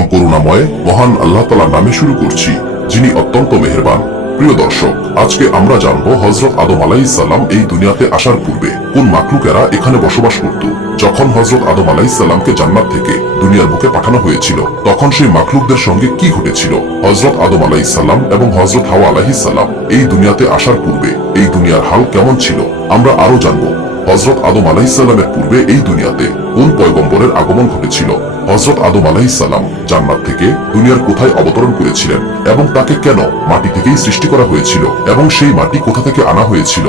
পরম করুণাময় মহান আল্লাহ তালার নামে শুরু করছি, যিনি অত্যন্ত মেহেরবান। প্রিয় দর্শক, আজকে আমরা জানব হজরত আদম আলাইসাল্লাম এই দুনিয়াতে আসার পূর্বে কোন মাকলুকেরা এখানে বসবাস করত। যখন হজরত আদম আলাইসাল্লামকে জান্নাত থেকে দুনিয়ার বুকে পাঠানো হয়েছিল, তখন সেই মাকলুকদের সঙ্গে কি ঘটেছিল? হজরত আদম আলাইসাল্লাম এবং হজরত হাওয়া আলাইসাল্লাম এই দুনিয়াতে আসার পূর্বে এই দুনিয়ার হাল কেমন ছিল? আমরা আরও জানব হজরত আদম আলাইসাল্লামের পূর্বে এই দুনিয়াতে কোন পয়গম্বরের আগমন ঘটেছিল। হজরত আদম আলাহিসাল্লাম জান্নাত থেকে দুনিয়ার কোথায় অবতরণ করেছিলেন এবং তাকে কেন মাটি থেকেই সৃষ্টি করা হয়েছিল এবং সেই মাটি কোথা থেকে আনা হয়েছিল?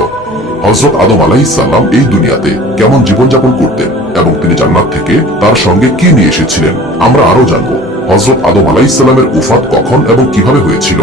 হজরত আদম আলাহিসাল্লাম এই দুনিয়াতে কেমন জীবনযাপন করতেন এবং তিনি জান্নাত থেকে তার সঙ্গে কি নিয়ে এসেছিলেন? আমরা আরও জানব হজরত আদম আলাহিসাল্লামের উফাত কখন এবং কীভাবে হয়েছিল?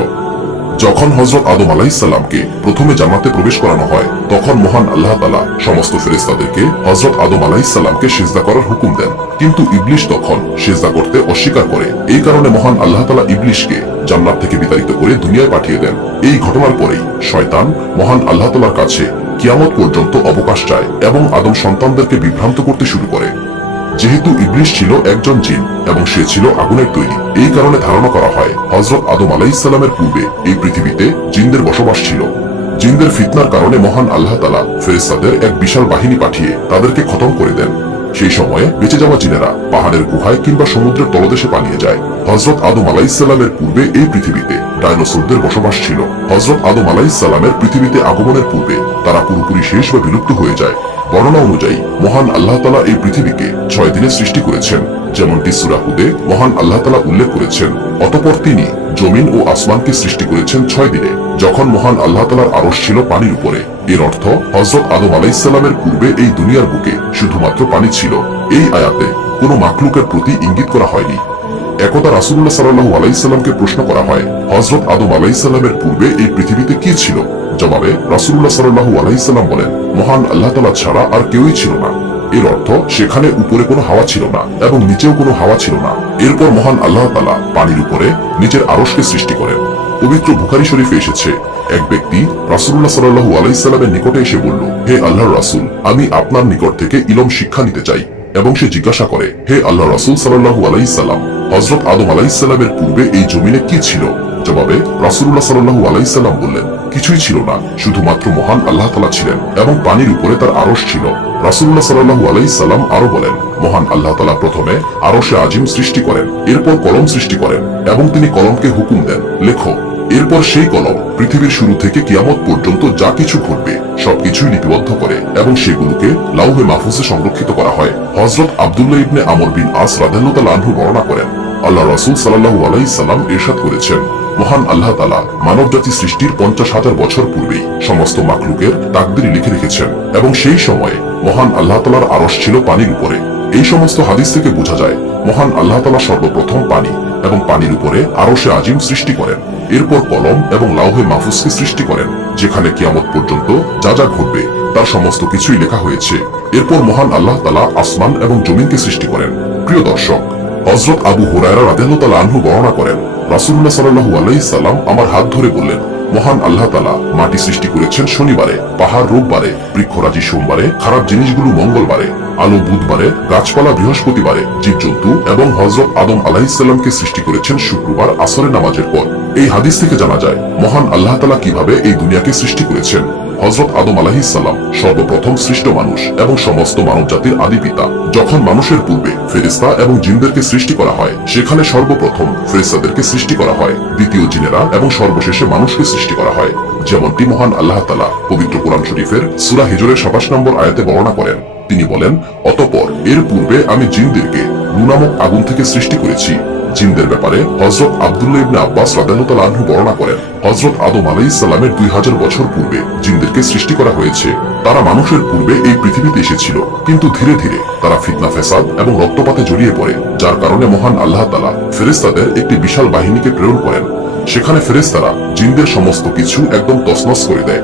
যখন হজরত আদম আলাইসাল্লামকে প্রথমে জান্নাতে প্রবেশ করানো হয়, তখন মহান আল্লাহ তালা সমস্ত ফেরেস্তাদেরকে হজরত আদম আলাইসাল্লামকে সেজদা করার হুকুম দেন। কিন্তু ইবলিশ তখন সেজদা করতে অস্বীকার করে। এই কারণে মহান আল্লাহ তালা ইবলিশকে জান্নাত থেকে বিতাড়িত করে দুনিয়ায় পাঠিয়ে দেন। এই ঘটনার পরেই শয়তান মহান আল্লাহ তালার কাছে কিয়ামত পর্যন্ত অবকাশ চায় এবং আদম সন্তানদেরকে বিভ্রান্ত করতে শুরু করে। যেহেতু ইবলিশ ছিল একজন জিন এবং সে ছিল আগুনের তৈরি, এই কারণে ধারণা করা হয় হজরত আদম আলাইসাল্লামের পূর্বে এই পৃথিবীতে জিনদের বসবাস ছিল। জিনদের ফিতনার কারণে মহান আল্লাহ তালা ফেরেস্তাদের এক বিশাল বাহিনী পাঠিয়ে তাদেরকে খতম করে দেন। সেই সময়ে বেঁচে যাওয়া জিনেরা পাহাড়ের গুহায় কিংবা সমুদ্রের তলদেশে পালিয়ে যায়। হজরত আদম আলাইসাল্লামের পূর্বে এই পৃথিবীতে ডাইনোসরদের বসবাস ছিল। হজরত আদম আলাইসাল্লামের পৃথিবীতে আগমনের পূর্বে তারা পুরোপুরি শেষ বা বিলুপ্ত হয়ে যায়। বর্ণনা অনুযায়ী, মহান আল্লাহ তালা এই পৃথিবীকে ছয় দিনে সৃষ্টি করেছেন। যেমনটি সুরাহুদে মহান আল্লাহ তালা উল্লেখ করেছেন, অতপর তিনি জমিন ও আসমানকে সৃষ্টি করেছেন ছয় দিনে, যখন মহান আল্লাহ তালার আরস ছিল পানির উপরে। এর অর্থ হজরত আদম আলাইসাল্লামের পূর্বে এই দুনিয়ার বুকে শুধুমাত্র পানি ছিল। এই আয়াতে কোনো মাকলুকের প্রতি ইঙ্গিত করা হয়নি। একদা রাসুল্লাহ সাল্লাহু আলাইসাল্লামকে প্রশ্ন করা হয় হজরত আদম আলাইসাল্লামের পূর্বে এই পৃথিবীতে কি ছিল? জবাবে রাসুল্লাহ সাল্লাহু আলাইসাল্লাম বলেন, মহান আল্লাহ তালা ছাড়া আর কেউই ছিল না। এর অর্থ, সেখানে উপরে কোনো হাওয়া ছিল না এবং নিচেও কোনো হাওয়া ছিল না। এরপর মহান আল্লাহ তালা পানির উপরে নিচের আরসকে সৃষ্টি করেন। পবিত্র বুখারি শরীফে এসেছে, এক ব্যক্তি রাসুল্লাহ সাল্লাহু আলাইসাল্লামের নিকটে এসে বলল, হে আল্লাহ রাসুল, আমি আপনার নিকট থেকে ইলম শিক্ষা নিতে চাই। এবং সে জিজ্ঞাসা করে, হে আল্লাহ রাসুল সাল্লাহু আলাইসাল্লাম হজরত আদম আলাইসাল্লামের পূর্বে এই জমিনে কি ছিল? জবাবে রাসুল্লাহ সাল্লাহু আলাইসাল্লাম বললেন কিছুই ছিল না, শুধুমাত্র মহান আল্লাহ তালা ছিলেন এবং পানির উপরে তার আরস ছিল। রাসুল্লাহ সাল্লাহু আলাইসাল্লাম আরও বলেন, মহান আল্লাহ তালা প্রথমে আরসে আজিম সৃষ্টি করেন, এরপর কলম সৃষ্টি করেন এবং তিনি কলমকে হুকুম দেন। লেখো, এরপর সেই কলম পৃথিবীর শুরু থেকে কিয়ামত পর্যন্ত যা কিছু ঘটবে, সবকিছুই লিপিবদ্ধ করে এবং সেগুলোকে লাউহে মাহফুজে সংরক্ষিত করা হয়। হজরত আবদুল্লাহ ইবনে আমর বিন আস রাধাল্লাহ আনহু বর্ণনা করেন, আল্লাহ রসুল সাল্লাহু আলাইসাল্লাম এরশাদ করেছেন। মহান আল্লাহ তালা মানব জাতি সৃষ্টির পঞ্চাশ হাজার বছর পূর্বেই সমস্ত মাকলুকের তাকদির লিখে রেখেছেন এবং সেই সময়ে মহান আল্লাহ তালার আরস ছিল পানির উপরে। এই সমস্ত হাদিস থেকে বোঝা যায়, মহান আল্লাহ তালা সর্বপ্রথম পানি এবং পানির উপরে আরসে আজিম সৃষ্টি করেন। এরপর কলম এবং লাউহে মাহফুজকে সৃষ্টি করেন, যেখানে কিয়ামত পর্যন্ত যা যা ঘটবে তার সমস্ত কিছুই লেখা হয়েছে। এরপর মহান আল্লাহ তালা আসমান এবং জমিনকে সৃষ্টি করেন। প্রিয় দর্শক হজরত আবু হুরায়রা রাদেহতাল আনহু বর্ণনা করেন রাসুল্লাহ সাল্লাহু আলাইসাল্লাম আমার হাত ধরে বললেন, মহান আল্লাহ তালা মাটি সৃষ্টি করেছেন শনিবারে, পাহাড় রোববারে, বৃক্ষরাজি সোমবারে, খারাপ জিনিসগুলো মঙ্গলবারে, আলো বুধবারে, গাছপালা বৃহস্পতিবারে, জীবজন্তু এবং হজরত আদম আলাহিসাল্লামকে সৃষ্টি করেছেন শুক্রবার আসরের নামাজের পর। এই হাদিস থেকে জানা যায়, মহান আল্লাহ তালা কীভাবে এই দুনিয়াকে সৃষ্টি করেছেন? হজরত আদম আলাহিসাল্লাম সর্বপ্রথম সৃষ্ট মানুষ এবং সমস্ত মানব জাতির আদি পিতা। যখন মানুষের পূর্বে ফেরিস্তা এবং জিনদেরকে সৃষ্টি করা হয়, সেখানে সর্বপ্রথম ফেরিস্তাদেরকে সৃষ্টি করা হয়। দ্বিতীয় জিনেরা এবং সর্বশেষে মানুষকে সৃষ্টি করা হয়। যেমনটি মহান আল্লাহ তালা পবিত্র কোরআন শরীফের সুরা হিজরের সাতাশ নম্বর আয়াতে বর্ণনা করেন। তিনি বলেন, অতপর এর পূর্বে আমি জিনদেরকে নু নামক আগুন থেকে সৃষ্টি করেছি। জিনদের ব্যাপারে হজরত আবদুল্লাহ ইবনে আব্বাস রাদানুতাল আনহু বর্ণনা করেন হজরত আদম আলাই ইসলামের দুই হাজার বছর পূর্বে জিনদেরকে সৃষ্টি করা হয়েছে। তারা মানুষের পূর্বে এই পৃথিবীতে এসেছিল, কিন্তু ধীরে ধীরে তারা ফিতনা ফেসাদ এবং রক্তপাতে জড়িয়ে পড়ে, যার কারণে মহান আল্লাহ তালা ফেরেস্তাদের একটি বিশাল বাহিনীকে প্রেরণ করেন। সেখানে ফেরেস্তারা জিনদের সমস্ত কিছু একদম তসনস করে দেয়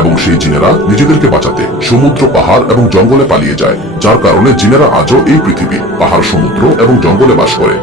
এবং সেই জিনেরা নিজেদেরকে বাঁচাতে সমুদ্র, পাহাড় এবং জঙ্গলে পালিয়ে যায়, যার কারণে জিনেরা আজও এই পৃথিবী, পাহাড়, সমুদ্র এবং জঙ্গলে বাস করে।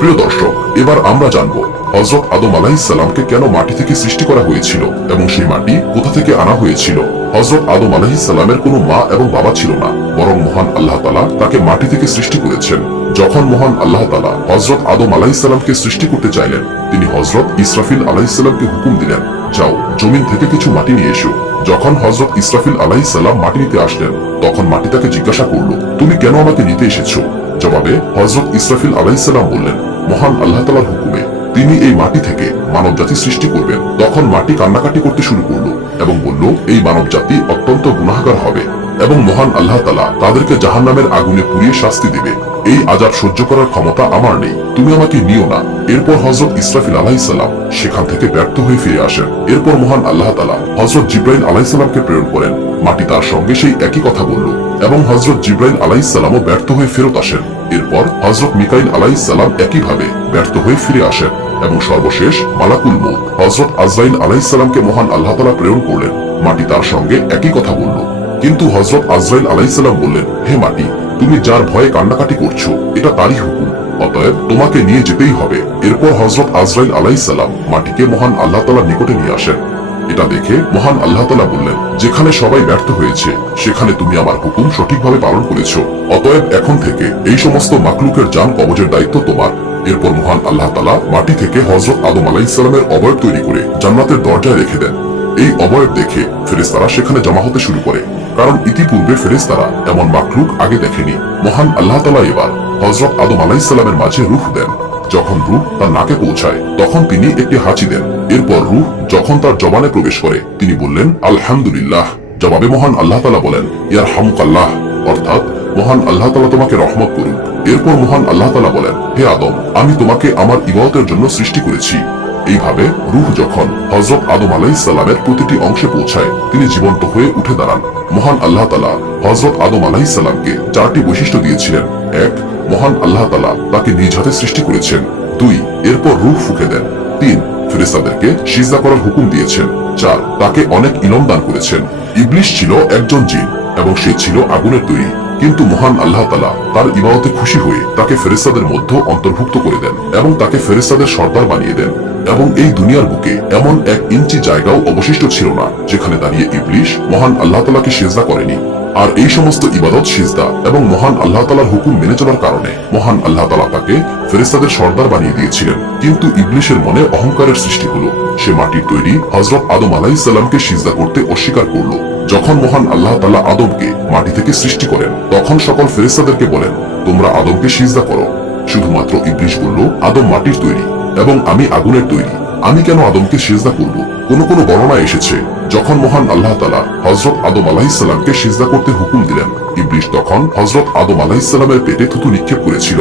প্রিয় দর্শক, এবার আমরা জানব হজরত আদম আলাহিসাল্লামকে কেন মাটি থেকে সৃষ্টি করা হয়েছিল এবং সেই মাটি কোথা থেকে আনা হয়েছিল? হজরত আদম আলাহিসাল্লামের কোনো মা এবং বাবা ছিল না, বরং মহান আল্লাহ তালা তাকে মাটি থেকে সৃষ্টি করেছেন। যখন মহান আল্লাহ তালা হজরত আদম আলাইসাল্লামকে সৃষ্টি করতে চাইলেন, তিনি হজরত ইসরাফিল আলাইসাল্লামকে হুকুম দিলেন, যাও, জমিন থেকে কিছু মাটি নিয়ে এসো। যখন হজরত ইসরাফিল আলাইসাল্লাম মাটি নিতে আসলেন, তখন মাটি তাকে জিজ্ঞাসা করল, তুমি কেন আমাকে নিতে এসেছ? জবাবে হজরত ইসরাফিল আলাইসাল্লাম বললেন, মহান আল্লাহ তালার হুকুমে তিনি এই মাটি থেকে মানব জাতি সৃষ্টি করবেন। তখন মাটি কান্নাকাটি করতে শুরু করল এবং বলল, এই মানব জাতি অত্যন্ত গুনাহগার হবে এবং মহান আল্লাহ তালা তাদেরকে জাহান্নামের আগুনে পুড়িয়ে শাস্তি দিবে। এই আজাব সহ্য করার ক্ষমতা আমার নেই, তুমি আমাকে নিও না। এরপর হজরত ইসরাফিল আলাইসাল্লাম সেখান থেকে ব্যর্থ হয়ে ফিরে আসেন। এরপর মহান আল্লাহ তালা হজরত জিব্রাইল আলাইসাল্লামকে প্রেরণ করেন। মাটি তার সঙ্গে সেই একই কথা বলল এবং হজরত জিব্রাইল আলাইসাল্লামও ব্যর্থ হয়ে ফেরত আসেন। এরপর হজরত মিকাইল আলাইসাল্লাম একইভাবে ব্যর্থ হয়ে ফিরে আসেন এবং সর্বশেষ মালাকুল মুখ হজরত আজরাইল আলাইসাল্লামকে মহান আল্লাহ তালা প্রেরণ করলেন। মাটি তার সঙ্গে একই কথা বলল। কিন্তু হজরত আজরাইল আলাইসাল্লাম বললেন, হে মাটি, তুমি যার ভয়ে কান্নাকাটি করছ, এটা তারই হুকুম। অতএব তোমাকে নিয়ে যেতেই হবে। এরপর হজরত আজরাইল আলাইসাল্লাম মাটিকে মহান আল্লাহ তালার নিকটে নিয়ে আসেন। এটা দেখে মহান আল্লাহ তালা বললেন, যেখানে সবাই ব্যর্থ হয়েছে, সেখানে তুমি আমার হুকুম সঠিকভাবে পালন করেছ। অতএব এখন থেকে এই সমস্ত মাকলুকের যান কবজের দায়িত্ব তোমার। এরপর মহান আল্লাহ তালা মাটি থেকে হজরত আদম আলাইসাল্লামের অবয়ব তৈরি করে জান্নাতের দরজায় রেখে দেন। এই অবয়ব দেখে ফেরেস্তারা সেখানে জমা হতে শুরু করে, কারণ ইতিপূর্বে ফেরেস্তারা এমন মাকলুক আগে দেখেনি। মহান আল্লাহ তালা এবার হজরত আদম আলাইসাল্লামের মাঝে রূহ দেন। যখন রূহ তার নাকে পৌঁছায়, তখন তিনি একটি হাঁচি দেন। এরপর রূহ যখন তার জবানে প্রবেশ করে, তিনি বললেন, আলহামদুলিল্লাহ। জবাবে মহান আল্লাহ তালা বলেন ইয়ার হামুকাল্লাহ অর্থাৎ, মহান আল্লাহ তালা তোমাকে রহমত করুন এরপর মহান আল্লাহ তালা বলেন, হে আদম, আমি তোমাকে আমার ইবাদতের জন্য সৃষ্টি করেছি। এইভাবে রূহ যখন হজরত আদম আলাইসাল্লামের প্রতিটি অংশে পৌঁছায়, তিনি জীবন্ত হয়ে উঠে দাঁড়ান। মহান আল্লাহ তালা হজরত আদম আলাইসাল্লামকে চারটি বৈশিষ্ট্য দিয়েছিলেন। এক, মহান আল্লাহ তালা তাকে নিজ হাতে সৃষ্টি করেছেন। দুই, এরপর রূহ ফুকে দেন। তিন ফেরেস্তাদেরকে সিজদা করার হুকুম দিয়েছেন চার তাকে অনেক ইলম দান করেছেন। ইবলিশ ছিল একজন জিন, এবং সে ছিল আগুনের তৈরি। কিন্তু মহান আল্লাহ তালা তার ইবাদতে খুশি হয়ে তাকে ফেরেস্তাদের মধ্যে অন্তর্ভুক্ত করে দেন, এবং তাকে ফেরেস্তাদের সর্দার বানিয়ে দেন। এবং এই দুনিয়ার বুকে এমন এক ইঞ্চি জায়গাও অবশিষ্ট ছিল না, যেখানে দাঁড়িয়ে ইবলিশ মহান আল্লাহ তালাকে সেজদা করেনি। আর এই সমস্ত ইবাদত সিজদা এবং মহান আল্লাহ তালার হুকুম মেনে চলার কারণে মহান আল্লাহ তালা তাকে ফেরেস্তাদের সর্দার বানিয়ে দিয়েছিলেন। কিন্তু ইবলিশের মনে অহংকারের সৃষ্টি হলো। সে মাটির তৈরি হজরত আদম আলাইসাল্লামকে সিজদা করতে অস্বীকার করল। যখন মহান আল্লাহ তালা আদমকে মাটি থেকে সৃষ্টি করেন, তখন সকল ফেরেস্তাদেরকে বলেন, তোমরা আদমকে সিজদা করো। শুধুমাত্র ইবলিশ বলল, আদম মাটির তৈরি এবং আমি আগুনের তৈরি। আমি কেন আদমকে সিজদা করব? কোন কোন বর্ণনা এসেছে, যখন মহান আল্লাহ তালা হজরত আদম আলাহিসাল্লামকে সিজদা করতে হুকুম দিলেন। ইবলিশ তখন হজরত আদম আলাহিসাল্লামের পেটে থুতু নিক্ষেপ করেছিল।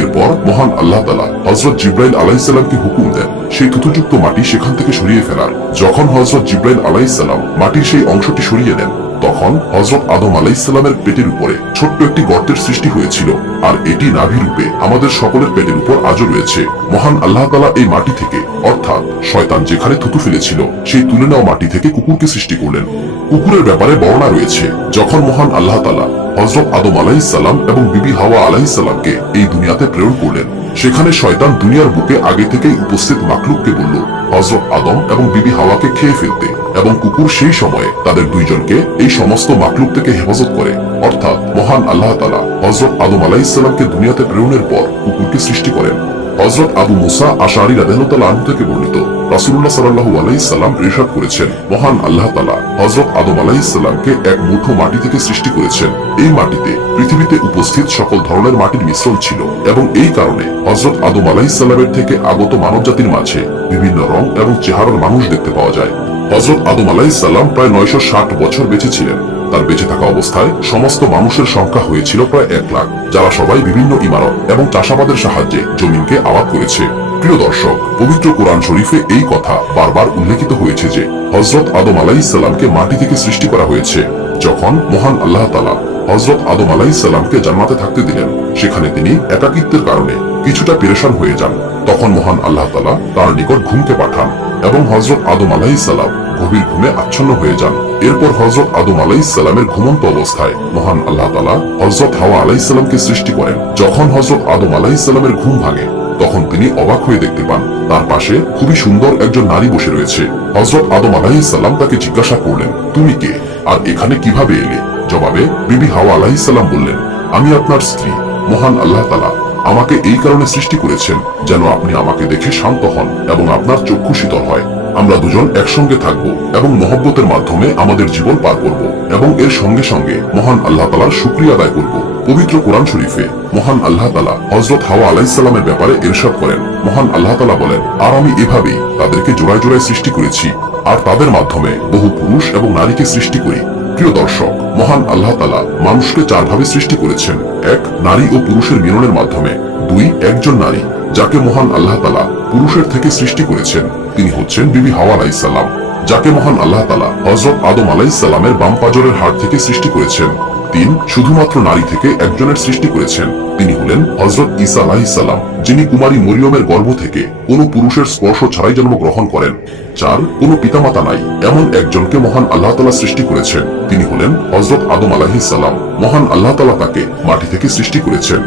এরপর মহান আল্লাহ তালা হজরত জিব্রাইল আলাইসাল্লামকে হুকুম দেন, সেই থুতুযুক্ত মাটি সেখান থেকে সরিয়ে ফেলার। যখন হজরত জিব্রাইল আলাইসাল্লাম মাটির সেই অংশটি সরিয়ে দেন তখন হজরত আদম আলাইসাল্লামের পেটের উপরে ছোট্ট একটি গর্তের সৃষ্টি হয়েছিল, আর এটি নাভি রূপে আমাদের সকলের পেটের উপর আজও রয়েছে। মহান আল্লাহ তালা এই মাটি থেকে, অর্থাৎ শয়তান যেখানে থুতু ফেলেছিল, সেই তুলে নেওয়া মাটি থেকে কুকুরকে সৃষ্টি করলেন। কুকুরের ব্যাপারে বর্ণনা রয়েছে, যখন মহান আল্লাহ তালা হজরত আদম আলাইসাল্লাম এবং বিবি হাওয়া আলাইসাল্লামকে এই দুনিয়াতে প্রেরণ করলেন। সেখানে শয়তান দুনিয়ার বুকে আগে থেকেই উপস্থিত মাকলুককে বলল হজরত আদম এবং বিবি হাওয়াকে খেয়ে ফেলতে। এবং কুকুর সেই সময়ে তাদের দুইজনকে এই সমস্ত মাকলুক থেকে হেফাজত করে। অর্থাৎ মহান আল্লাহ তালা হজরত আদম আলাইসাল্লামকে দুনিয়াতে প্রেরণের পর কুকুরকে সৃষ্টি করেন। হজরত আবু মুসা আশারি রাদেহতাল আনহু থেকে বর্ণিত রাসুল্লাহ সাল্লাহু আলাইসাল্লাম ইরশাদ করেছেন। মহান আল্লাহ তালা হজরত আদম আলাইসাল্লামকে এক মুঠো মাটি থেকে সৃষ্টি করেছেন। এই মাটিতে পৃথিবীতে উপস্থিত সকল ধরনের মাটির মিশ্রণ ছিল এবং এই কারণে হজরত আদম আলাইসাল্লামের থেকে আগত মানব জাতির মাঝে বিভিন্ন রং এবং চেহারার মানুষ দেখতে পাওয়া যায়। হজরত আদম আলাইসাল্লাম প্রায় নয়শো ষাট বছর বেঁচে ছিলেন। তার বেঁচে থাকা অবস্থায় সমস্ত মানুষের সংখ্যা হয়েছিল প্রায় এক লাখ, যারা সবাই বিভিন্ন ইমারত এবং চাষাবাদের সাহায্যে জমিনকে আবাদ করেছে। প্রিয় দর্শক, পবিত্র কোরআন শরীফে এই কথা বারবার উল্লেখিত হয়েছে যে হজরত আদম আলাইসাল্লামকে মাটি থেকে সৃষ্টি করা হয়েছে। যখন মহান আল্লাহ তালা হজরত আদম আলাইসাল্লামকে জান্নাতে থাকতে দিলেন, সেখানে তিনি একাকিত্বের কারণে কিছুটা পেরেশান হয়ে যান। তখন মহান আল্লাহ তালা তার নিকট ঘুমকে পাঠান এবং হজরত আদম আলাইসাল্লাম গভীর ঘুমে আচ্ছন্ন হয়ে যান। এরপর হজরত আদম আলাইসাল্লামের ঘুমন্ত অবস্থায় মহান আল্লাহ তালা হজরত হাওয়া আলাইসাল্লামকে সৃষ্টি করেন। যখন হজরত আদম আলাইসাল্লামের ঘুম ভাঙে, তখন তিনি অবাক হয়ে দেখতে পান, তার পাশে খুবই সুন্দর একজন নারী বসে রয়েছে। হজরত আদম আলাইসাল্লাম তাকে জিজ্ঞাসা করলেন, তুমি কে? আর এখানে কীভাবে এলে? জবাবে বিবি হাওয়া আলাইসাল্লাম বললেন, আমি আপনার স্ত্রী, মহান আল্লাহ তালা আমাকে এই কারণে সৃষ্টি করেছেন যেন আপনি আমাকে দেখে শান্ত হন এবং আপনার চক্ষু শীতল হয়। আমরা দুজন একসঙ্গে থাকব এবং মহব্বতের মাধ্যমে আমাদের জীবন পার করব এবং এর সঙ্গে সঙ্গে মহান আল্লাহ তালার শুক্রিয়া আদায় করব। পবিত্র কোরআন শরীফে মহান আল্লাহ তালা হজরত হাওয়া আলাইসাল্লামের ব্যাপারে এরশাদ করেন। মহান আল্লাহ তালা বলেন, আর আমি এভাবেই তাদেরকে জোড়ায় জোড়ায় সৃষ্টি করেছি, আর তাদের মাধ্যমে বহু পুরুষ এবং নারীকে সৃষ্টি করি। প্রিয় দর্শক, মহান আল্লাহ তালা মানুষকে চারভাবে সৃষ্টি করেছেন। এক, নারী ও পুরুষের মিলনের মাধ্যমে। দুই, একজন নারী। যাকে মহান আল্লাহ তালা পুরুষের থেকে সৃষ্টি করেছেন, তিনি হচ্ছেন বিবি হাওয়া আলাইসাল্লাম যাকে মহান আল্লাহ তালা হজরত আদম আলাইসাল্লামের বাম পাজরের হাড় থেকে সৃষ্টি করেছেন। তিন, শুধুমাত্র নারী থেকে একজনের সৃষ্টি করেছেন। তিনি হলেন হজরত ঈসা আলাহিসাল্লাম যিনি কুমারী মরিয়মের গর্ভ থেকে কোনো পুরুষের স্পর্শ ছাড়াই জন্মগ্রহণ করেন। চার, কোনো পিতামাতা নাই, এমন একজনকে মহান আল্লাহ তালা সৃষ্টি করেছেন। তিনি হলেন হজরত আদম আলাহিসাল্লাম মহান আল্লাহ তালা তাকে মাটি থেকে সৃষ্টি করেছেন।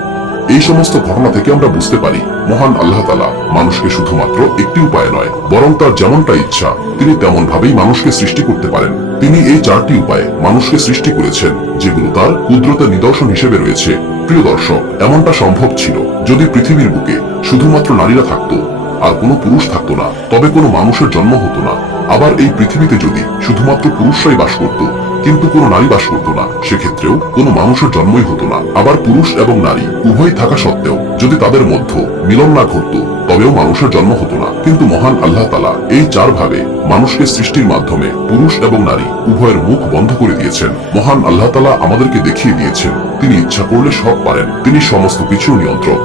এই সমস্ত ঘটনা থেকে আমরা বুঝতে পারি, মহান আল্লাহ তালা মানুষকে শুধুমাত্র একটি উপায় নয়, বরং তার যেমনটা ইচ্ছা, তিনি তেমন ভাবেই মানুষকে সৃষ্টি করতে পারেন। তিনি এই চারটি উপায়ে মানুষকে সৃষ্টি করেছেন, যেগুলো তার কুদরতের নিদর্শন হিসেবে রয়েছে। প্রিয় দর্শক, এমনটা সম্ভব ছিল যদি পৃথিবীর বুকে শুধুমাত্র নারীরা থাকতো, আর কোনো পুরুষ থাকতো না, তবে কোনো মানুষের জন্ম হতো না। আবার এই পৃথিবীতে যদি শুধুমাত্র পুরুষরাই বাস করত কিন্তু কোনো নারী বাস করতো না। সেক্ষেত্রেও কোনো মানুষের জন্মই হতো না। আবার পুরুষ এবং নারী উভয় থাকা সত্ত্বেও যদি তাদের মধ্যে মিলন না ঘটত, তবেও মানুষের জন্ম হতো না। কিন্তু মহান আল্লাহ তালা এই চার ভাবে মানুষকে সৃষ্টির মাধ্যমে পুরুষ এবং নারী উভয়ের মুখ বন্ধ করে দিয়েছেন। মহান আল্লাহ তালা আমাদেরকে দেখিয়ে দিয়েছেন, তিনি ইচ্ছা করলে সব পারেন, তিনি সমস্ত কিছু নিয়ন্ত্রক।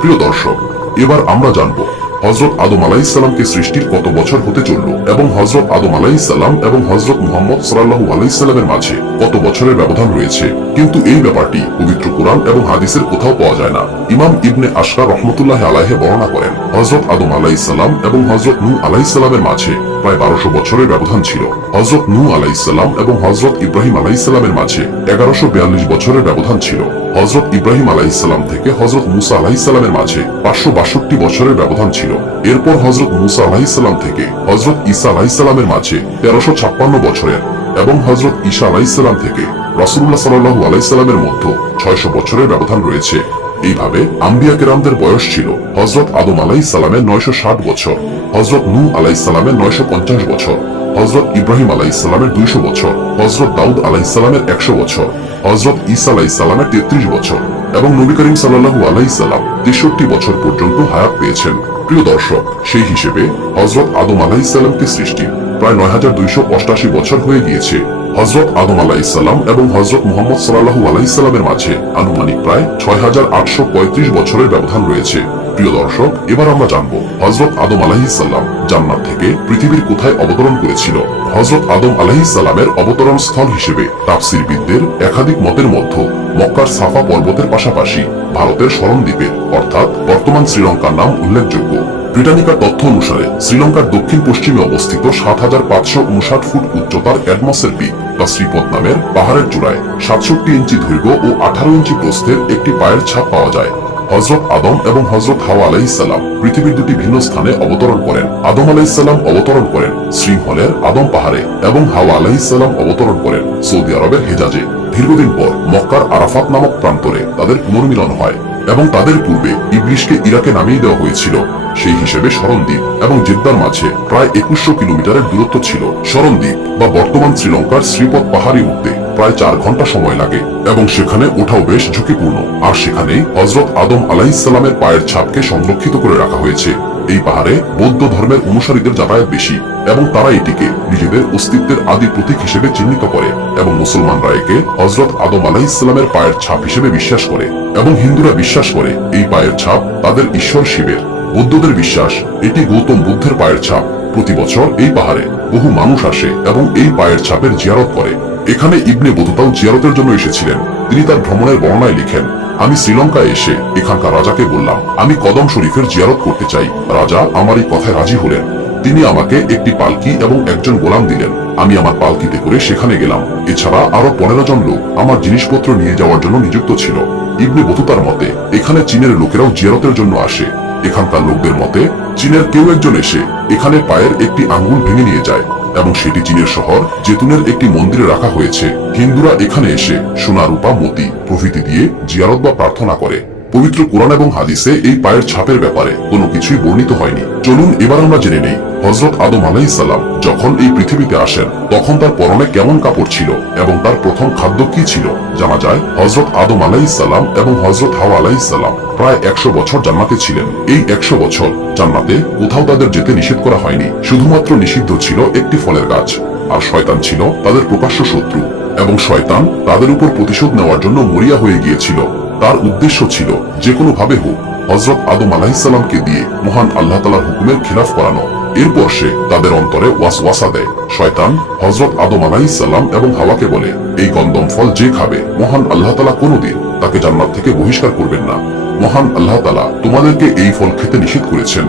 প্রিয় দর্শক, এবার আমরা জানব হজরত আদম আলাইসাল্লামকে সৃষ্টির কত বছর হতে চলল এবং হজরত আদম আলাইসাল্লাম এবং হজরত মোহাম্মদ সাল্লাহু আলাইসাল্লামের মাঝে কত বছরের ব্যবধান রয়েছে? কিন্তু এই ব্যাপারটি পবিত্র কোরআন এবং হাদিসের কোথাও পাওয়া যায় না। ইমাম ইবনে আশকার রহমতুল্লাহ আলাহে বর্ণনা করেন হজরত আদম আলাইসাল্লাম এবং হজরত নূ ইসলামের মাঝে প্রায় বারোশো বছরের ব্যবধান ছিল। হজরত নূ আলাইসাল্লাম এবং হজরত ইব্রাহিম আলাইসাল্লামের মাঝে এগারোশো বিয়াল্লিশ বছরের ব্যবধান ছিল। হজরত ইব্রাহিম আলাইসাল্লাম থেকে হজরত মুসা আলাইসাল্লামের মাঝে পাঁচশো বাষট্টি বছরের ব্যবধান ছিল। এরপর হজরত মুসা আলাইসাল্লাম থেকে হজরত ঈসা আলাইসাল্লামের মাঝে তেরোশো ছাপ্পান্ন বছরের এবং হজরত ঈসা আলাইসাল্লাম থেকে রসুল্লাহ সাল্লাহু আলাইসাল্লামের মধ্যে ছয়শো বছরের ব্যবধান রয়েছে। এইভাবে আম্বিয়া কেরামদের বয়স ছিল হজরত আদম আলাই সালামের নয়শো ষাট বছর হজরত নু আলাই সালামের নয়শো পঞ্চাশ বছর হজরত ইব্রাহিম আলাই সালামের দুইশো বছর হজরত দাউদ আলাই সালামের একশো বছর হজরত ঈসা আলাই সালামের তেত্রিশ বছর এবং নবী করিম সাল্লাহু আলাই সাল্লাম তেষট্টি বছর পর্যন্ত হায়াত পেয়েছেন। প্রিয় দর্শক, সেই হিসেবে হজরত আদম আলাই সাল্লামকে সৃষ্টি প্রায় নয় হাজার দুইশো অষ্টাশি বছর হয়ে গিয়েছে। হজরত আদম আলাইসাল্লাম এবং হজরত মোহাম্মদ সাল্লাহু আলাইসাল্লামের মাঝে আনুমানিক প্রায় ছয় হাজার আটশো পঁয়ত্রিশ বছরের ব্যবধান রয়েছে। প্রিয় দর্শক, এবার আমরা জানব হজরত আদম আলাহিসাল্লাম জান্নাত থেকে পৃথিবীর কোথায় অবতরণ করেছিল? হজরত আদম আলাহিসাল্লামের অবতরণ স্থল হিসেবে তাফসিরবিদদের একাধিক মতের মধ্যে মক্কার সাফা পর্বতের পাশাপাশি ভারতের স্মরণ দ্বীপের অর্থাৎ বর্তমান শ্রীলঙ্কার নাম উল্লেখযোগ্য। ব্রিটানিকার তথ্য অনুসারে, শ্রীলঙ্কার দক্ষিণ পশ্চিমে অবস্থিত সাত হাজার পাঁচশো উনষাট ফুট উচ্চতার অ্যাডমসের পিক বা শ্রীপদ নামের পাহাড়ের চূড়ায় সাতষট্টি ইঞ্চি দৈর্ঘ্য ও আঠারো ইঞ্চি প্রস্থের একটি পায়ের ছাপ পাওয়া যায়। হজরত আদম এবং হজরত হাওয়া আলাইসাল্লাম পৃথিবীর দুটি ভিন্ন স্থানে অবতরণ করেন। আদম আলাইসাল্লাম অবতরণ করেন শ্রীমহলের আদম পাহাড়ে এবং হাওয়া আলাইসাল্লাম অবতরণ করেন সৌদি আরবের হেজাজে। দীর্ঘদিন পর মক্কার আরাফাত নামক প্রান্তরে তাদের পুনর্মিলন হয়। এবং তাদের পূর্বে ইবলিশকে ইরাকে নামিয়ে দেওয়া হয়েছিল। সেই হিসেবে স্মরণদ্বীপ এবং জেদ্দার মাঝে প্রায় একুশশো কিলোমিটারের দূরত্ব ছিল। স্মরণদ্বীপ বা বর্তমান শ্রীলঙ্কার শ্রীপদ পাহাড়ি উঠতে প্রায় চার ঘণ্টা সময় লাগে এবং সেখানে ওঠাও বেশ ঝুঁকিপূর্ণ। আর সেখানে হজরত আদম আলাইসাল্লামের পায়ের ছাপকে সংরক্ষিত করে রাখা হয়েছে। এই পাহাড়ে বৌদ্ধ ধর্মের অনুসারীদের যাতায়াত বেশি এবং তারা এটিকে নিজেদের অস্তিত্বের আদি প্রতীক হিসেবে চিহ্নিত করে এবং মুসলমানরা একে হজরত আদম আলাইসাল্লামের পায়ের ছাপ হিসেবে বিশ্বাস করে এবং হিন্দুরা বিশ্বাস করে এই পায়ের ছাপ তাদের ঈশ্বর শিবের। বৌদ্ধদের বিশ্বাস, এটি গৌতম বুদ্ধের পায়ের ছাপ। প্রতি বছর এই পাহাড়ে বহু মানুষ আসে এবং এই পায়ের ছাপের জিয়ারত করে। এখানে ইবনে বতুতাও জিয়ারতের জন্য এসেছিলেন। তিনি তার ভ্রমণের বর্ণায় লিখেন আমি শ্রীলঙ্কা এসে এখানকার রাজাকে বললাম, আমি কদম শরীফের জিয়ারত করতে চাই। রাজা আমার এই কথায় রাজি হলেন। তিনি আমাকে একটি পালকি এবং একজন গোলাম দিলেন। আমি আমার পালকিতে করে সেখানে গেলাম। এছাড়া আরও পনেরো জন লোক আমার জিনিসপত্র নিয়ে যাওয়ার জন্য নিযুক্ত ছিল। ইবনে বতুতার মতে, এখানে চীনের লোকেরাও জিয়ারতের জন্য আসে। এখানকার লোকদের মতে, চীনের কেউ একজন এসে এখানে পায়ের একটি আঙ্গুল ভেঙে নিয়ে যায়। এবং সেটি চীনের শহর, জেতুনের একটি মন্দিরে রাখা হয়েছে। হিন্দুরা এখানে এসে সোনা রূপা মতি প্রভৃতি দিয়ে জিয়ারত বা প্রার্থনা করে। পবিত্র কোরআন এবং হাদিসে এই পায়ের ছাপের ব্যাপারে কোনো কিছুই বর্ণিত হয়নি। চলুন এবার আমরা জেনে নেই হজরত আদম আলাইসাল্লাম যখন এই পৃথিবীতে আসেন, তখন তার পরনে কেমন কাপড় ছিল এবং তার প্রথম খাদ্য কি ছিল জানা যায় হজরত আদম আলাইসাল্লাম এবং হজরত হাওয়া আলাইসাল্লাম প্রায় একশো বছর জান্নাতে ছিলেন। এই একশো বছর জান্নাতে কোথাও তাদের যেতে নিষেধ করা হয়নি, শুধুমাত্র নিষিদ্ধ ছিল একটি ফলের গাছ। আর শয়তান ছিল তাদের প্রকাশ্য শত্রু এবং শয়তান তাদের উপর প্রতিশোধ নেওয়ার জন্য মরিয়া হয়ে গিয়েছিল। তার উদ্দেশ্য ছিল যে কোনো ভাবে হোক হজরত আদম আলাহিসাল্লামকে দিয়ে মহান আল্লাহ তালার হুকুমের খিলাফ করানো। এরপর সে তাদের অন্তরে ওয়াস ওয়াসা দেয়। শয়তান হজরত আদম আলাহিসাল্লাম এবং হাওয়াকে বলে, এই গন্দম ফল যে খাবে, মহান আল্লাহ তালা কোনোদিন তাকে জান্নাত থেকে বহিষ্কার করবেন না। মহান আল্লাহ তালা তোমাদেরকে এই ফল খেতে নিষেধ করেছেন,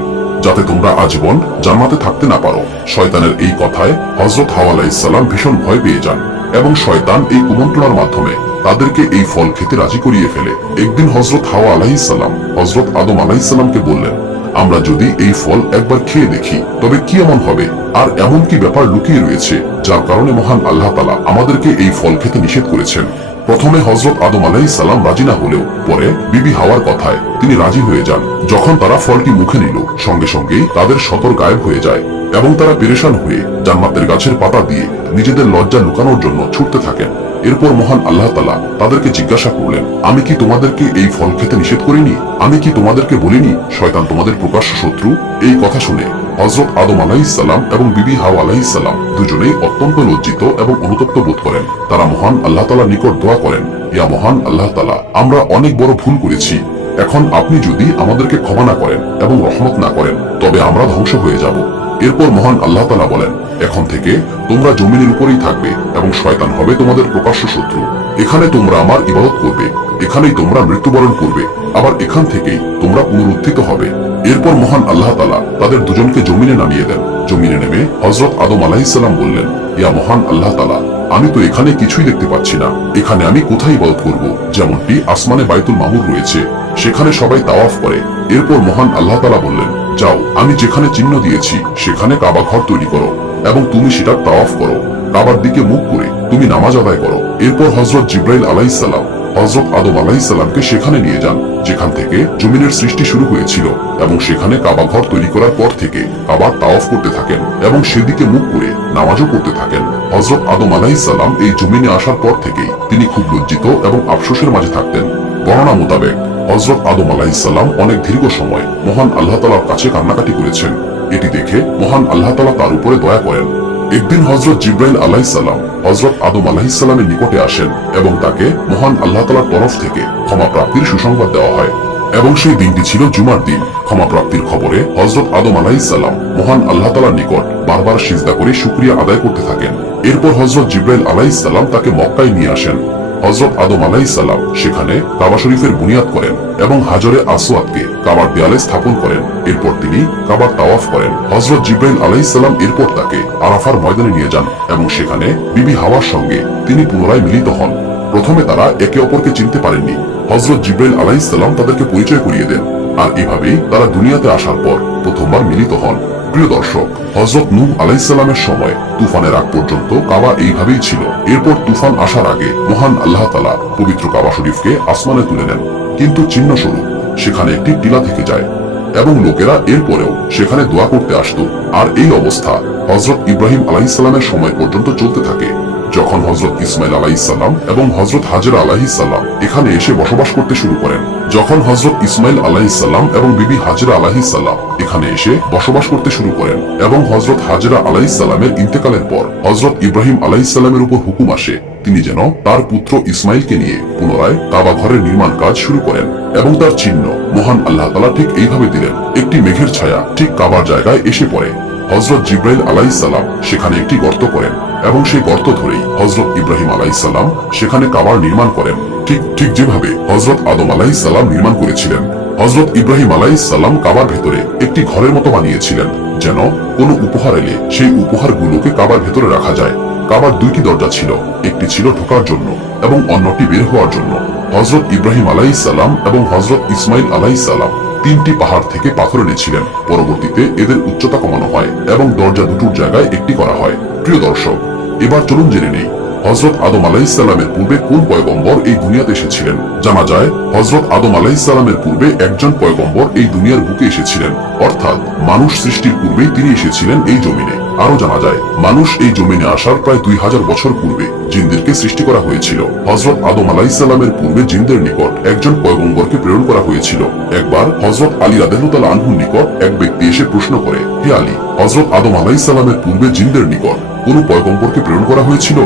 যাতে তোমরা আজীবন জান্নাতে থাকতে না পারো। শয়তানের এই কথায় হজরত হাওয়া আলাইসাল্লাম ভীষণ ভয় পেয়ে যান এবং শয়তান এই কুমন্ত্রণার মাধ্যমে তাদেরকে এই ফল খেতে রাজি করিয়ে ফেলে। একদিন হজরত হাওয়া আলাইসাল্লাম হজরত আদম আলাইসাল্লামকে বললেন, আমরা যদি এই ফল একবার খেয়ে দেখি, তবে কি এমন হবে? আর এমন কি ব্যাপার লুকিয়ে রয়েছে, যার কারণে মহান আল্লাহ তালা আমাদেরকে এই ফল খেতে নিষেধ করেছেন? প্রথমে হজরত আদম আলাই সালাম রাজি না হলেও, পরে বিবি হাওয়ার কথায় তিনি রাজি হয়ে যান। যখন তারা ফলটি মুখে নিল, সঙ্গে সঙ্গেই তাদের সতর গায়েব হয়ে যায় এবং তারা পেরেশান হয়ে জান্নাতের গাছের পাতা দিয়ে নিজেদের লজ্জা লুকানোর জন্য ছুটতে থাকেন। এরপর মহান আল্লাহ তালা তাদেরকে জিজ্ঞাসা করলেন, আমি কি তোমাদেরকে এই ফল খেতে নিষেধ করিনি? আমি কি তোমাদেরকে বলিনি, শয়তান তোমাদের প্রকাশ্য শত্রু? এই কথা শুনে হজরত আদম আলাইসাল্লাম এবং বিবি হাও আলাইসাল্লাম দুজনেই অত্যন্ত লজ্জিত এবং অনুতপ্ত বোধ করেন। তারা মহান আল্লাহ তালার নিকট দোয়া করেন, ইয়া মহান আল্লাহ তালা আমরা অনেক বড় ভুল করেছি। এখন আপনি যদি আমাদেরকে ক্ষমা না করেন এবং রহমত না করেন, তবে আমরা ধ্বংস হয়ে যাব। এরপর মহান আল্লাহ তালা বলেন, এখন থেকে তোমরা জমিনের উপরেই থাকবে এবং শয়তান হবে তোমাদের প্রকাশ্য শত্রু। এখানে তোমরা আমার ইবাদত করবে, এখানেই তোমরা মৃত্যুবরণ করবে, আবার এখান থেকেই তোমরা পুনরুত্থিত হবে। এরপর মহান আল্লাহ তালা তাদের দুজনকে জমিনে নামিয়ে দেন। জমিনে নেমে হজরত আদম আলাহিসাল্লাম বললেন, ইয়া মহান আল্লাহ তালা আমি তো এখানে কিছুই দেখতে পাচ্ছি না। এখানে আমি কোথায় ইবাদত করব? যেমনটি আসমানে বাইতুল মামুর রয়েছে, সেখানে সবাই তাওয়াফ করে। এরপর মহান আল্লাহ তালা বললেন যাও, আমি যেখানে চিহ্ন দিয়েছি, সেখানে কাবা ঘর তৈরি করো, এবং তুমি সেটা তাওয়াফ করো। কাবার দিকে মুখ করে তুমি নামাজ আদায় করো। এরপর হজরত জিব্রাইল আলাইসাল্লাম হজরত আদম আলাইসাল্লামকে সেখানে নিয়ে যান, যেখান থেকে জমিনের সৃষ্টি শুরু হয়েছিল, এবং সেখানে কাবা ঘর তৈরি করার পর থেকে কাবার তাওয়াফ করতে থাকেন, এবং সেদিকে মুখ করে নামাজও করতে থাকেন। হজরত আদম আলাইসাল্লাম এই জমিনে আসার পর থেকেই তিনি খুব লজ্জিত এবং আফসোসের মাঝে থাকতেন। বর্ণনা মোতাবেক হজরত আদম আলাইসাল্লাম অনেক দীর্ঘ সময় মহান আল্লাহ তালার কাছে কান্নাকাটি করেছেন। এটি দেখে মহান আল্লাহ তালা তার উপরে দয়া করেন। একদিন হজরত জিব্রাইল আলাইসাল্লাম হজরত আদম আলাহিসাল্লামের নিকটে আসেন এবং তাকে মহান আল্লাহ তালার তরফ থেকে ক্ষমা প্রাপ্তির সুসংবাদ দেওয়া হয়। এবং সেই দিনটি ছিল জুমার দিন। ক্ষমা প্রাপ্তির খবরে হজরত আদম আলাইসাল্লাম মহান আল্লাহ তালার নিকট বারবার সিজদা করে শুক্রিয়া আদায় করতে থাকেন। এরপর হজরত জিব্রাইল আলাহিসাল্লাম তাকে মক্কায় নিয়ে আসেন। হজরত আদম আলাইসাল্লাম সেখানে কাবা শরীফের বুনিয়াদ করেন এবং হাজরে আসওয়াদকে কাবার দেয়ালে স্থাপন করেন। এরপর তিনি কাবার তাওয়াফ করেন। হজরত জিব্রাইল আলাইসাল্লাম এরপর তাকে আরাফার ময়দানে নিয়ে যান এবং সেখানে বিবি হাওয়ার সঙ্গে তিনি পুনরায় মিলিত হন। প্রথমে তারা একে অপরকে চিনতে পারেননি। হজরত জিব্রাইল আলাইসাল্লাম তাদেরকে পরিচয় করিয়ে দেন। আর এভাবেই তারা দুনিয়াতে আসার পর প্রথমবার মিলিত হন। প্রিয় দর্শক হজরত নূহ আলাইসাল্লামের সময় তুফানের আগ পর্যন্ত কাবা এইভাবেই ছিল। এরপর তুফান আসার আগে মহান আল্লাহ তালা পবিত্র কাবা শরীফকে আসমানে তুলে নেন। কিন্তু চিহ্ন স্বরূপ সেখানে একটি টিলা থেকে যায় এবং লোকেরা এরপরেও সেখানে দোয়া করতে আসত। আর এই অবস্থা হজরত ইব্রাহিম আলাইসাল্লামের সময় পর্যন্ত চলতে থাকে। যখন হজরত ইসমাইল আলাইসাল্লাম এবং হজরত হাজর আলাহিসাল্লাম এখানে এসে বসবাস করতে শুরু করেন, যখন হজরত ইসমাইল আলাহিসাল্লাম এবং বিবি হাজরা আলাহিসাল্লাম এখানে এসে বসবাস করতে শুরু করেন এবং হজরত হাজরা আলাইসাল্লামের ইন্তেকালের পর হজরত ইব্রাহিম আলাইসাল্লামের উপর হুকুম আসে, তিনি যেন তার পুত্র ইসমাইলকে নিয়ে পুনরায় কাবা ঘরের নির্মাণ কাজ শুরু করেন এবং তার চিহ্ন মহান আল্লাহ তালা ঠিক এইভাবে দিলেন, একটি মেঘের ছায়া ঠিক কাবার জায়গায় এসে পড়ে। হজরত জিব্রাইল আলাইসাল্লাম সেখানে একটি গর্ত করেন এবং সেই গর্ত ধরেই হজরত ইব্রাহিম আলাইসাল্লাম সেখানে কাবার নির্মাণ করেন। ঠিক ঠিক যেভাবে হজরত আদম আলাইসাল্লাম নির্মাণ করেছিলেন। হজরত ইব্রাহিম আলাইসাল্লাম কাবার ভেতরে একটি ঘরের মতো বানিয়েছিলেন, যেন কোনো উপহার এলে সেই উপহারগুলোকে কাবার ভেতরে রাখা যায়। কাবার দুইটি দরজা ছিল, একটি ছিল ঢোকার জন্য এবং অন্যটি বের হওয়ার জন্য। হজরত ইব্রাহিম আলাইসাল্লাম এবং হজরত ইসমাইল আলাইসাল্লাম তিনটি পাহাড় থেকে পাথর এনেছিলেন। পরবর্তীতে এদের উচ্চতা কমানো হয় এবং দরজা দুটোর জায়গায় একটি করা হয়। প্রিয় দর্শক এবার চলুন জেনে নেই হজরত আদম আলাইসাল্লামের পূর্বে কোন পয়গম্বর এই দুনিয়াতে এসেছিলেন? জানা যায় হজরত আদম আলাইসাল্লামের পূর্বে একজন পয়গম্বর এই দুনিয়ার বুকে এসেছিলেন। অর্থাৎ, মানুষ সৃষ্টির পূর্বেই তিনি এসেছিলেন এই জমিনে। আরও জানা যায়, মানুষ এই জমিনে আসার প্রায় দুই হাজার বছর পূর্বে জিনদেরকে সৃষ্টি করা হয়েছিল। হজরত আদম আলাইসাল্লামের পূর্বে জিনদের নিকট একজন পয়গম্বরকে প্রেরণ করা হয়েছিল। একবার হজরত আলী রাদেহুতাল আনহুর নিকট এক ব্যক্তি এসে প্রশ্ন করে, হে আলী হজরত আদম আলাইসাল্লামের পূর্বে জিনদের নিকট কোন পয়গম্বরকে প্রেরণ করা হয়েছিল?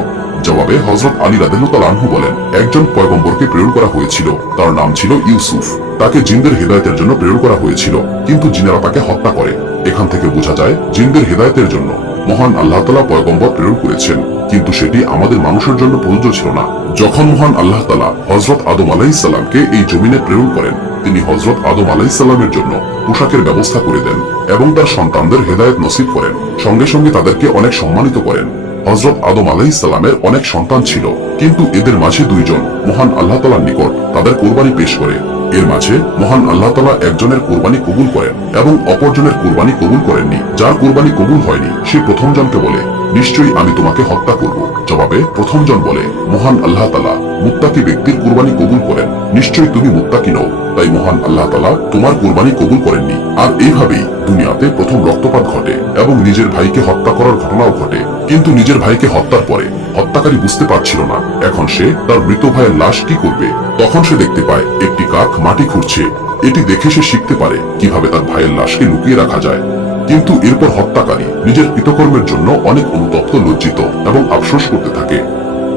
জবাবে হজরত আলী রাদেলতাল আনহু বলেন, একজন পয়গম্বরকে প্রেরণ করা হয়েছিল। তার নাম ছিল ইউসুফ। তাকে জিনদের হেদায়তের জন্য প্রেরণ করা হয়েছিল, কিন্তু জিনেরা তাকে হত্যা করে। এখান থেকে বোঝা যায়, জিনদের হেদায়তের জন্য মহান আল্লাহ তালা পয়গম্বর প্রেরণ করেছেন। কিন্তু সেটি আমাদের মানুষের জন্য প্রযোজ্য ছিল না। যখন মহান আল্লাহ তালা হজরত আদম আলাইসাল্লামকে এই জমিনে প্রেরণ করেন, তিনি হজরত আদম আলাইসাল্লামের জন্য পোশাকের ব্যবস্থা করে দেন এবং তার সন্তানদের হেদায়ত নসিব করেন। সঙ্গে সঙ্গে তাদেরকে অনেক সম্মানিত করেন। হজরত আদম আলাইসাল্লামের অনেক সন্তান ছিল, কিন্তু এদের মাঝে দুইজন মহান আল্লাহ তালার নিকট তাদের কোরবানি পেশ করে। এর মাঝে মহান আল্লাহ তালা একজনের কোরবানি কবুল করেন এবং অপরজনের কোরবানি কবুল করেননি। যার কোরবানি কবুল হয়নি, সে প্রথম জনকে বলে, নিশ্চয়ই আমি তোমাকে হত্যা করব। জবাবে প্রথম জন বলে, মহান আল্লাহ তালা মুত্তাকি ব্যক্তির কোরবানি কবুল করেন। নিশ্চয়ই তুমি মুত্তাকি নও, তাই মহান আল্লাহ তালা তোমার কোরবানি কবুল করেননি। আর এইভাবেই দুনিয়াতে প্রথম রক্তপাত ঘটে এবং নিজের ভাইকে হত্যা করার ঘটনাও ঘটে। কিন্তু নিজের ভাইকে হত্যার পরে হত্যাকারী বুঝতে পারছিল না, এখন সে তার মৃত ভাইয়ের লাশ কি করবে। তখন সে দেখতে পায়, একটি কাক মাটি খুঁড়ছে। এটি দেখে সে শিখতে পারে কীভাবে তার ভাইয়ের লাশকে লুকিয়ে রাখা যায়। কিন্তু এরপর হত্যাকারী নিজের কৃতকর্মের জন্য অনেক অনুতপ্ত লজ্জিত এবং আফসোস করতে থাকে।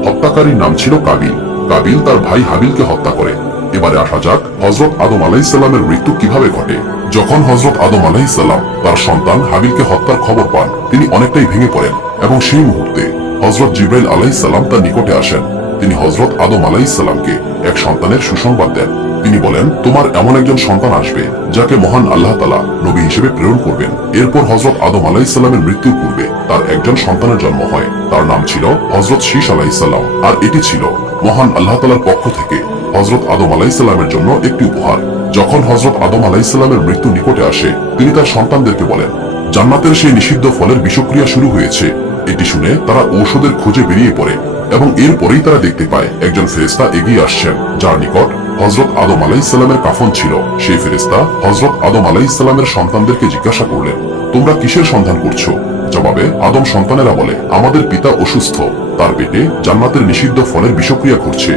হত্যাকারীর নাম ছিল কাবিল। কাবিল তার ভাই হাবিলকে হত্যা করে। এবারে আসা যাক হজরত আদম আলাইসাল্লামের মৃত্যু কীভাবে ঘটে। যখন হজরত আদম আলাইসাল্লাম তার সন্তান হাবিলকে হত্যার খবর পান, তিনি অনেকটাই ভেঙে পড়েন। এবং সেই মুহূর্তে হজরত জিব্রাইল আলাইসাল্লাম তার নিকটে আসেন। তিনি হজরত আদম আলাইসাল্লামকে এক সন্তানের সুসংবাদ দেন। তিনি বলেন, তোমার এমন একজন সন্তান আসবে, যাকে মহান আল্লাহ তালা নবী হিসেবে প্রেরণ করবেন। এরপর হজরত আদম আলাইসাল্লামের মৃত্যুর পূর্বে তার একজন সন্তানের জন্ম হয়। তার নাম ছিল হজরত শীষ আলাইসাল্লাম আর এটি ছিল মহান আল্লাহ তালার পক্ষ থেকে হজরত আদম আলাইসাল্লামের জন্য একটি উপহার। যখন হজরত আদম আলাইসাল্লামের মৃত্যু নিকটে আসে, তিনি তার সন্তানদেরকে বলেন, জান্নাতের সেই নিষিদ্ধ ফলের বিষক্রিয়া শুরু হয়েছে। এটি শুনে তারা ঔষধের খোঁজে বেরিয়ে পড়ে এবং এরপরেই তারা দেখতে পায় একজন ফেরেস্তা এগিয়ে আসছেন, যার নিকট হজরত আদম আলাইসাল্লামের কাফন ছিল। সেই ফেরেস্তা হজরত আদম আলাইসাল্লামের সন্তানদেরকে জিজ্ঞাসা করলেন, তোমরা কিসের সন্ধান করছ? জবাবে আদম সন্তানেরা বলে, আমাদের পিতা অসুস্থ। তার পেটে জান্নাতের নিষিদ্ধ ফলের বিষক্রিয়া ঘটছে।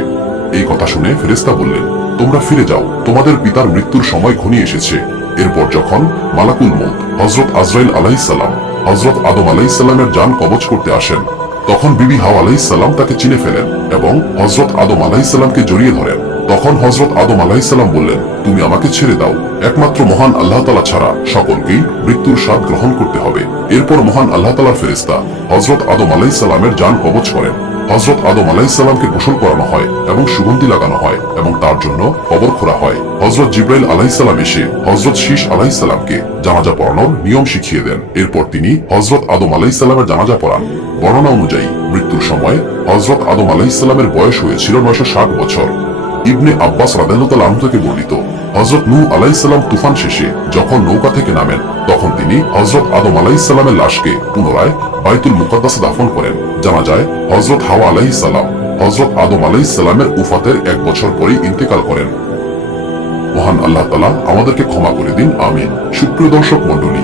এই কথা শুনে ফেরেস্তা বললেন, তোমরা ফিরে যাও, তোমাদের পিতার মৃত্যুর সময় ঘনিয়ে এসেছে। এরপর যখন মালাকুল মত হজরত আজরাইল আলাইসাল্লাম হজরত আদম আলাইসাল্লামের যান কবচ করতে আসেন, তখন বিবি হাওয়া আলাইসাল্লাম তাকে চিনে ফেলেন এবং হজরত আদম আলাইসাল্লামকে জড়িয়ে ধরেন। তখন হজরত আদম আলাইসাল্লাম বললেন, তুমি আমাকে ছেড়ে দাও। একমাত্র মহান আল্লাহ তালা ছাড়া সকলকেই মৃত্যুর স্বাদ গ্রহণ করতে হবে। এরপর মহান আল্লাহ তালার ফেরিস্তা হজরত আদম আলাইসাল্লামের যান কবচ করেন। হজরত আদম আলাইসাল্লামকে গোসল করানো হয় এবং সুগন্ধি লাগানো হয় এবং তার জন্য কবর খোঁড়া হয়। হজরত জিব্রাইল আলাইসাল্লাম এসে হজরত শীষ আলাইসাল্লামকে জানাজা পড়ানোর নিয়ম শিখিয়ে দেন। এরপর তিনি হজরত আদম আলাইসাল্লামের জানাজা পড়ান। বর্ণনা অনুযায়ী, মৃত্যুর সময় হজরত আদম আলাইসাল্লামের বয়স হয়েছিল নয়শো ষাট বছর। ইবনে আব্বাস আনহু থেকে বর্ণিত হজরত নূ আলাইসাল্লাম তুফান শেষে যখন নৌকা থেকে নামেন, তখন তিনি হজরত আদম আলাইসাল্লামের লাশকে পুনরায় বাইতুল মুকদ্দাসে দাফন করেন। জানা যায় হজরত হাওয়া আলাইসাল্লাম হজরত আদম আলাইসাল্লামের উফাতের এক বছর পরেই ইন্তেকাল করেন। মহান আল্লাহ তালা আমাদেরকে ক্ষমা করে দিন, আমিন। সুপ্রিয় দর্শক মন্ডলী